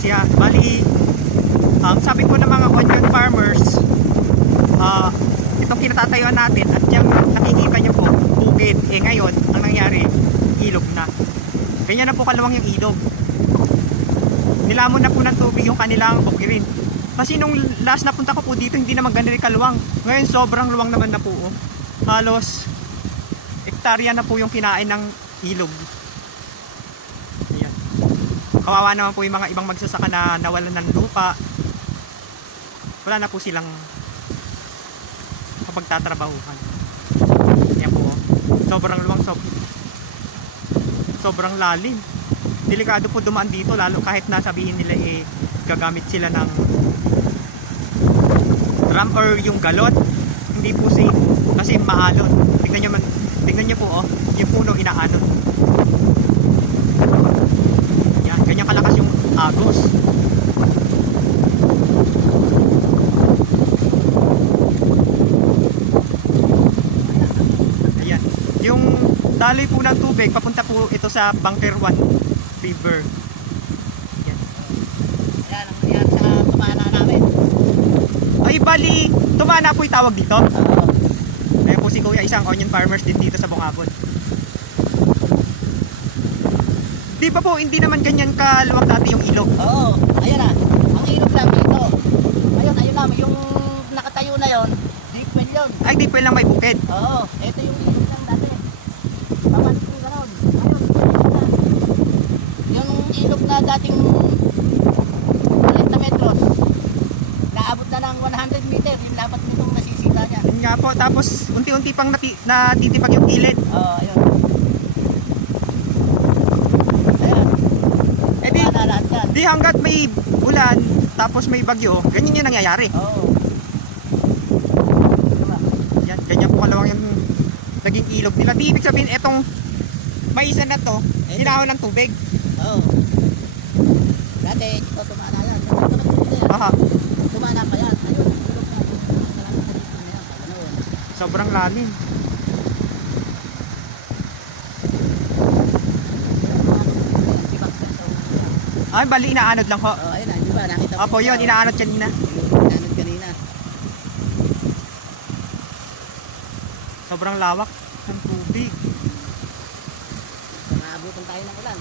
siya. Bali, sabi ko ng mga onion farmers, itong kinatatayuan natin at yung nakikita nyo po, bukid. Ngayon, ang nangyari, ilog na. Ganyan na po kalawang yung ilog. Nilamon na po ng tubig yung kanilang bukirin. Kasi nung last na punta ko po dito, hindi naman ganun kaluwang. Ngayon, sobrang luwang naman na po. Halos, hektarya na po yung kinain ng ilog. Ayan. Kawawa naman po yung mga ibang magsasaka na nawalan ng lupa. Wala na po silang kapagtatrabahuhan. Ayan po. Sobrang luwang, sobrang lalim. Delikado po dumaan dito, lalo kahit nasabihin nila gagamit sila ng drum or yung galot. Hindi po safe kasi maalon. Tingnan nyo po, yung puno inaalon. Yan, ganyan kalakas yung agos. Ayan, yung daloy po ng tubig papunta po ito sa Bunker 1 River. Yan. Yan ang nangyari sa tumana namin. Ay bali, tumana po yung tawag dito. Oo. Ayan po si Kuya, isang onion farmers din dito sa Bungabon. Di ba po, hindi naman ganyan kaluwag dati yung ilog? Oo. Ayan na. Ang ilog lang dito. Ayun namin. Yung nakatayo na yon, deep well yun. Ay, di po lang may bukid. Oo. Ito yung ilog lang dati. Papansin yung gano'n. Ayun. Yung ilog na dating 40 metros. Naabot na ng 100 meter. Yung dapat nitong nasisita niya. Yun nga po, tapos unti-unti pang natitipag yung kilid. Oo. Ayun. Ayan. Eh di, Tumana lahat yan. di hanggat may ulan, tapos may bagyo, ganyan yung nangyayari. Oo. Diba? Yan, ganyan po kalawang yung naging ilog nila. Di ibig sabihin, etong maisan na to, hinahon ng tubig. Oo. Dati, ito tumana yan. Aha, Tumana pa yan. Ayun, tulog na. Maraming na dito na yan. Ganun. sobrang lalim. Ay, bali, inaanod lang ho. Oh, ayun na, di ba? Nakita mo Opo, yun, siya, inaanod kanina. Inaanod kanina. Sobrang lawak ng tubig. Naabutan tayo ng ulan.